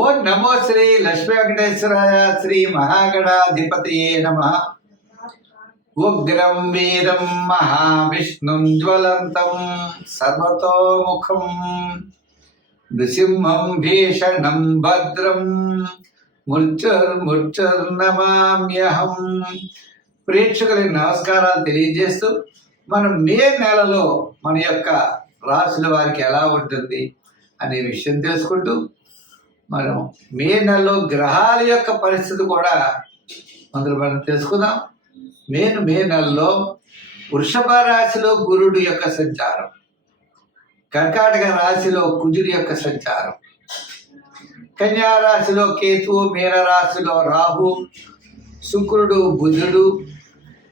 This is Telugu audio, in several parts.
ఓం నమో శ్రీ లక్ష్మీ వెంకటేశ్వరాయ శ్రీ మహాగణాధిపతయే నమః. ఉగ్రం వీరం మహావిష్ణుం జ్వలంతం సర్వతోముఖం నృసింహం భీషణం భద్రం ముర్చుర్నమామ్యహం. ప్రేక్షకులకి నమస్కారాలు తెలియజేస్తూ మనం మే నెలలో మన యొక్క రాశుల వారికి ఎలా ఉంటుంది అనే విషయం తెలుసుకుంటూ మనం మే నెలలో గ్రహాల యొక్క పరిస్థితి కూడా మనం తెలుసుకుందాం. మే నెలలో వృషభ రాశిలో గురుడు యొక్క సంచారం, కర్కాటక రాశిలో కుజుడి యొక్క సంచారం, కన్యా రాశిలో కేతు, మీన రాశిలో రాహు, శుక్రుడు, బుధుడు,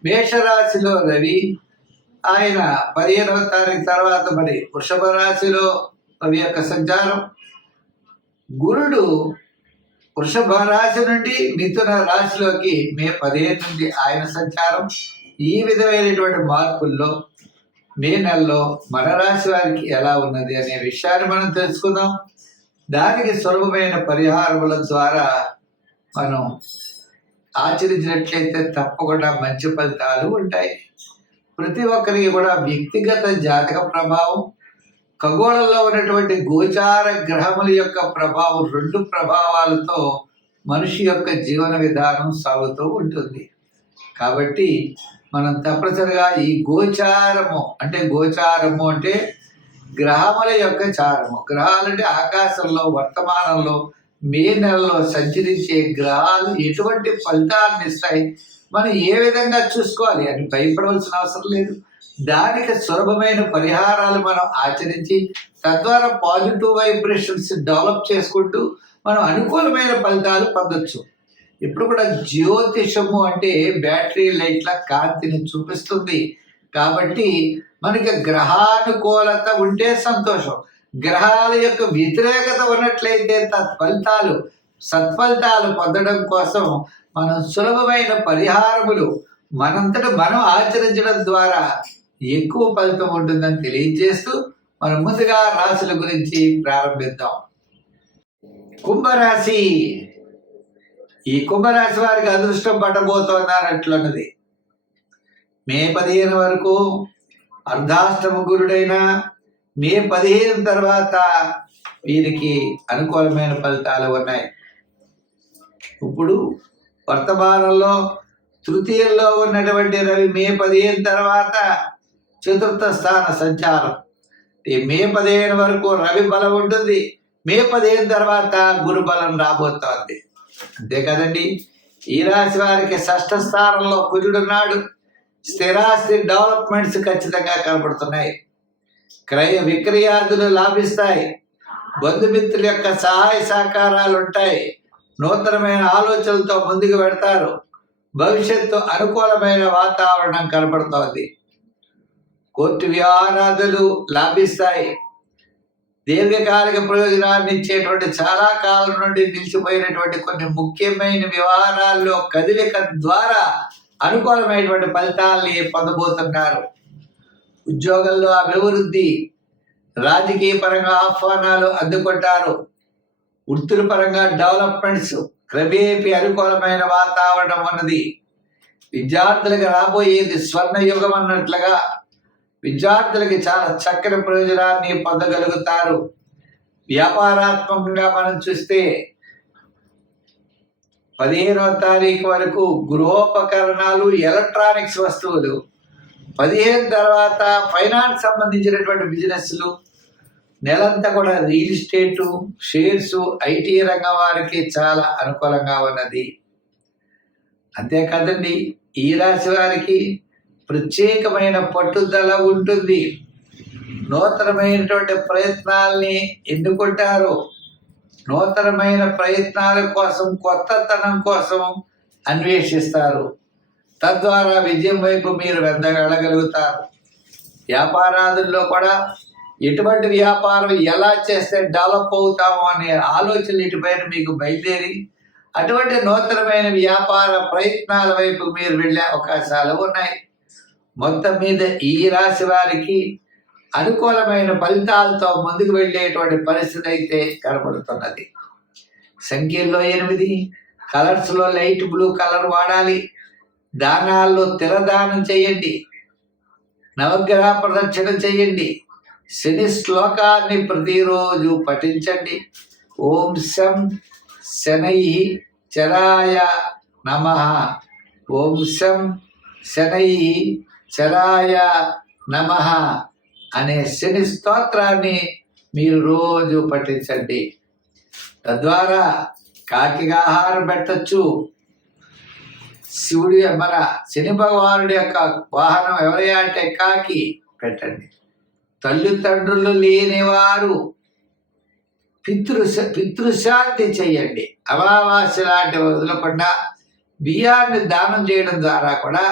మేషరాశిలో రవి. ఆయన 15వ తారీఖు తర్వాత మరి వృషభ రాశిలో రవి యొక్క సంచారం. గురుడు వృషభ రాశి నుండి మిథున రాశిలోకి మే 15 నుండి ఆయన సంచారం. ఈ విధమైనటువంటి మార్పుల్లో మే నెలలో మన రాశి వారికి ఎలా ఉన్నది అనే విషయాన్ని మనం తెలుసుకుందాం. దానికి సులభమైన పరిహారముల ద్వారా మనం ఆచరించినట్లయితే తప్పకుండా మంచి ఫలితాలు ఉంటాయి. ప్రతి ఒక్కరికి కూడా వ్యక్తిగత జాతక ప్రభావం, ఖగోళంలో ఉన్నటువంటి గోచార గ్రహముల యొక్క ప్రభావం, 2 ప్రభావాలతో మనిషి యొక్క జీవన విధానం సాగుతూ ఉంటుంది. కాబట్టి మనం తప్పనిసరిగా ఈ గోచారము అంటే గ్రహముల యొక్క చారము. గ్రహాలంటే ఆకాశంలో వర్తమానంలో మే నెలలో సంచరించే గ్రహాలు ఎటువంటి ఫలితాలను ఇస్తాయి, మనం ఏ విధంగా చూసుకోవాలి అని భయపడవలసిన అవసరం లేదు. దానికి సులభమైన పరిహారాలు మనం ఆచరించి తద్వారా పాజిటివ్ వైబ్రేషన్స్ డెవలప్ చేసుకుంటూ మనం అనుకూలమైన ఫలితాలు పొందొచ్చు. ఇప్పుడు కూడా జ్యోతిషము అంటే బ్యాటరీ లైట్ల కాంతిని చూపిస్తుంది. కాబట్టి మనకి గ్రహానుకూలత ఉంటే సంతోషం, గ్రహాల యొక్క వ్యతిరేకత ఉన్నట్లయితే సత్ఫలితాలు పొందడం కోసం మనం సులభమైన పరిహారములు మనంతట మనం ఆచరించడం ద్వారా ఎక్కువ ఫలితం ఉంటుందని తెలియజేస్తూ మనం ముందుగా రాశుల గురించి ప్రారంభిద్దాం. కుంభరాశి. ఈ కుంభరాశి వారికి అదృష్టం పట్టబోతోందన్నట్లున్నది. మే 15 వరకు అర్ధాష్టమ గురుడైన మే 15 తర్వాత వీరికి అనుకూలమైన ఫలితాలు ఉన్నాయి. ఇప్పుడు వర్తమానంలో తృతీయంలో ఉన్నటువంటి రవి మే 15 తర్వాత చతుర్థ స్థాన సంచారం. మే 15 వరకు రవి బలం ఉంటుంది. మే 15 తర్వాత గురు బలం రాబోతోంది. అంతే కదండి. ఈ రాశి వారికి 6వ స్థానంలో కుజుడున్నాడు. స్థిరాస్తి డెవలప్మెంట్స్ ఖచ్చితంగా కనబడుతున్నాయి. క్రయ విక్రయాదులు లాభిస్తాయి. బంధుమిత్రుల యొక్క సహాయ సహకారాలు ఉంటాయి. నూతనమైన ఆలోచనలతో ముందుకు పెడతారు. భవిష్యత్తు అనుకూలమైన వాతావరణం కనబడుతోంది. కోర్టు వ్యవహారాదులు లాభిస్తాయి. దీర్ఘకాలిక ప్రయోజనాన్ని ఇచ్చేటువంటి చాలా కాలం నుండి నిలిచిపోయినటువంటి కొన్ని ముఖ్యమైన వ్యవహారాల్లో కదలిక ద్వారా అనుకూలమైనటువంటి ఫలితాలని పొందబోతున్నారు. ఉద్యోగంలో అభివృద్ధి, రాజకీయ పరంగా ఆహ్వానాలు అందుకుంటారు. వృత్తుల పరంగా డెవలప్మెంట్స్, క్రమేపీ అనుకూలమైన వాతావరణం ఉన్నది. విద్యార్థులకు రాబోయేది స్వర్ణ యుగం అన్నట్లుగా విద్యార్థులకి చాలా చక్కని ప్రయోజనాన్ని పొందగలుగుతారు. వ్యాపారాత్మకంగా మనం చూస్తే 15వ తారీఖు వరకు గృహోపకరణాలు, ఎలక్ట్రానిక్స్ వస్తువులు, 15 తర్వాత ఫైనాన్స్ సంబంధించినటువంటి బిజినెస్లు, నెలంతా కూడా రియల్ ఎస్టేటు, షేర్స్, ఐటీ రంగం వారికి చాలా అనుకూలంగా ఉన్నది. అంతేకాదండి, ఈ రాశి వారికి ప్రత్యేకమైన పట్టుదల ఉంటుంది. నూతనమైనటువంటి ప్రయత్నాల్ని ఎన్నుకుంటారు. నూతనమైన ప్రయత్నాల కోసం, కొత్తతనం కోసం అన్వేషిస్తారు. తద్వారా విజయం వైపు మీరు వెళ్ళగలుగుతారు. వ్యాపారాదుల్లో కూడా ఎటువంటి వ్యాపారం ఎలా చేస్తే డెవలప్ అవుతామో అనే ఆలోచనలు ఇటుపైన మీకు బయలుదేరి అటువంటి నూతనమైన వ్యాపార ప్రయత్నాల వైపు మీరు వెళ్ళే అవకాశాలు ఉన్నాయి. మొత్తం మీద ఈ రాశి వారికి అనుకూలమైన ఫలితాలతో ముందుకు వెళ్ళేటువంటి పరిస్థితి అయితే కనబడుతున్నది. సంఖ్యల్లో 8, కలర్స్లో లైట్ బ్లూ కలర్ వాడాలి. దానాల్లో తిలదానం చేయండి. నవగ్రహ ప్రదక్షిణ చేయండి. శని శ్లోకాన్ని ప్రతిరోజు పఠించండి. ఓం శం శనై చరాయ నమః. ఓం శం శనై చరాయ నమః అనే శని స్తోత్రాన్ని మీరు రోజు పఠించండి. తద్వారా కాకికి ఆహారం పెట్టచ్చు. శివుడి మన శని భగవానుడి యొక్క వాహనం ఎవరయ్యా అంటే కాకి, పెట్టండి. తల్లిదండ్రులు లేనివారు పితృశాంతి చేయండి. అమావాస్య లాంటివి వదలకుండా బియ్యాన్ని దానం చేయడం ద్వారా కూడా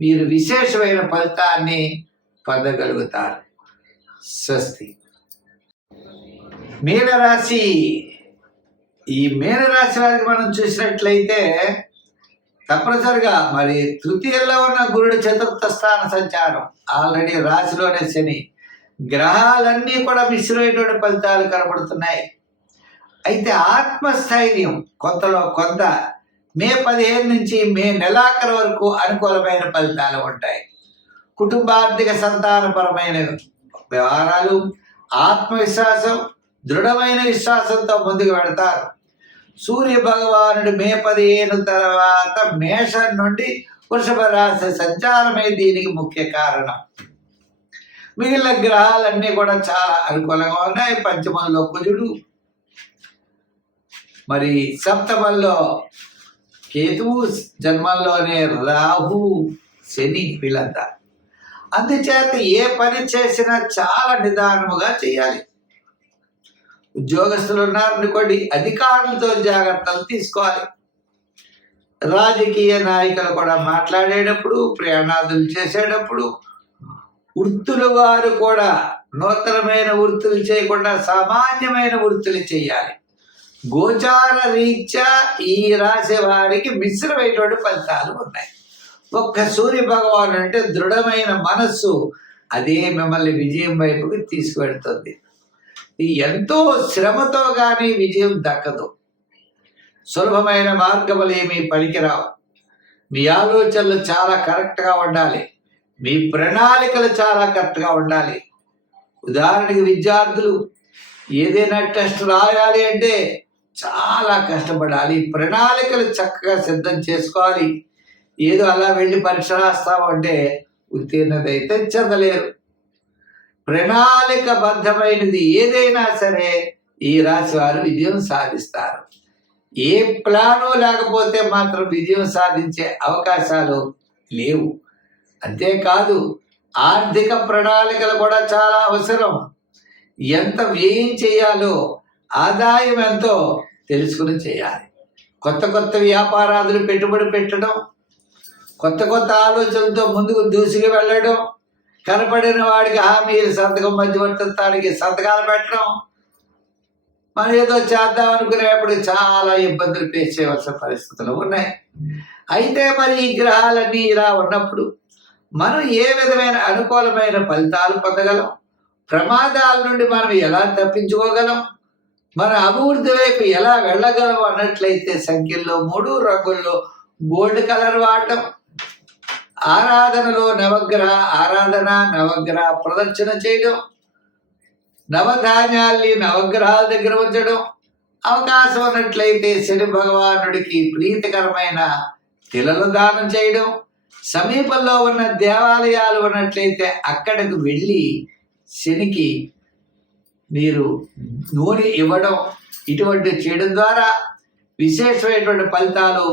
మీరు విశేషమైన ఫలితాన్ని పొందగలుగుతారు. స్వస్తి. మీనరాశి. ఈ మీనరాశి వారికి మనం చూసినట్లయితే తప్పనిసరిగా మరి తృతీయంలో ఉన్న గురుడు చతుర్థ స్థాన సంచారం, ఆల్రెడీ రాశిలోనే శని, గ్రహాలన్నీ కూడా మిశ్రమైనటువంటి ఫలితాలు కనబడుతున్నాయి. అయితే ఆత్మస్థైర్యం కొంతలో కొంత మే 15 నుంచి మే నెలాఖరు వరకు అనుకూలమైన ఫలితాలు ఉంటాయి. కుటుంబార్థిక సంతానపరమైన వ్యవహారాలు, ఆత్మవిశ్వాసం, దృఢమైన విశ్వాసంతో ముందుకు వెడతారు. సూర్య భగవానుడు మే 15 తర్వాత మేషం నుండి వృషభ రాశి సంచారమే దీనికి ముఖ్య కారణం. మిగిలిన గ్రహాలన్నీ కూడా చాలా అనుకూలంగా ఉన్నాయి. పంచమంలో కుజుడు, మరి సప్తమంలో కేతువు, జన్మంలోనే రాహు, శని, వీళ్ళంతా. అందుచేత ఏ పని చేసినా చాలా నిదానముగా చేయాలి. ఉద్యోగస్తులు ఉన్నారనుకోండి, అధికారులతో జాగ్రత్తలు తీసుకోవాలి. రాజకీయ నాయకులు కూడా మాట్లాడేటప్పుడు, ప్రయాణాదులు చేసేటప్పుడు, వృత్తుల వారు కూడా నూతనమైన వృత్తులు చేయకుండా సామాన్యమైన వృత్తులు చేయాలి. గోచార రీత్యా ఈ రాశి వారికి మిశ్రమైనటువంటి ఫలితాలు ఉన్నాయి. ఒక్క సూర్య భగవాన్ అంటే దృఢమైన మనస్సు, అదే మిమ్మల్ని విజయం వైపుకి తీసుకువెడుతుంది. ఎంతో శ్రమతో కానీ విజయం దక్కదు. సులభమైన మార్గములు ఏమీ పనికిరావు. మీ ఆలోచనలు చాలా కరెక్ట్గా ఉండాలి. మీ ప్రణాళికలు చాలా కరెక్ట్గా ఉండాలి. ఉదాహరణకి విద్యార్థులు ఏదైనా టెస్ట్ రాయాలి అంటే చాలా కష్టపడాలి. ప్రణాళికలు చక్కగా సిద్ధం చేసుకోవాలి. ఏదో అలా వెళ్ళి పరీక్ష రాస్తామంటే ఉత్తీర్ణత అయితే చెందలేరు. ప్రణాళికబద్ధమైనది ఏదైనా సరే ఈ రాశి వారు విజయం సాధిస్తారు. ఏ ప్లాను లేకపోతే మాత్రం విజయం సాధించే అవకాశాలు లేవు. అంతేకాదు ఆర్థిక ప్రణాళికలు కూడా చాలా అవసరం. ఎంత వ్యయం చేయాలో, ఆదాయం ఎంతో తెలుసుకుని చేయాలి. కొత్త కొత్త వ్యాపారాదులు పెట్టుబడి పెట్టడం, కొత్త కొత్త ఆలోచనలతో ముందుకు దూసుకు వెళ్ళడం, కనపడిన వాడికి హామీలు సంతకం మధ్యవర్తిత్వానికి సంతకాలు పెట్టడం, మనం ఏదో చేద్దాం అనుకునేప్పుడు చాలా ఇబ్బందులు ఫేస్ చేయవలసిన పరిస్థితులు ఉన్నాయి. అయితే మరి ఈ గ్రహాలన్నీ ఇలా ఉన్నప్పుడు మనం ఏ విధమైన అనుకూలమైన ఫలితాలు పొందగలం? ప్రమాదాల నుండి మనం ఎలా తప్పించుకోగలం? మన అభివృద్ధి వైపు ఎలా వెళ్ళగలం అన్నట్లయితే సంఖ్యల్లో 3, రంగుల్లో గోల్డ్ కలర్ వాడటం, ఆరాధనలో నవగ్రహ ఆరాధన, నవగ్రహ ప్రదక్షిణ చేయడం, నవధాన్యాల్ని నవగ్రహాల దగ్గర ఉంచడం, అవకాశం ఉన్నట్లయితే శని భగవానుడికి ప్రీతికరమైన తిలలు దానం చేయడం, సమీపంలో ఉన్న దేవాలయాలు ఉన్నట్లయితే అక్కడికి వెళ్ళి శనికి మీరు నూనె ఇవ్వడం, ఇటువంటి చేయడం ద్వారా విశేషమైనటువంటి ఫలితాలు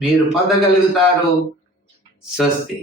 మీరు పొందగలుగుతారు. స్వస్తి.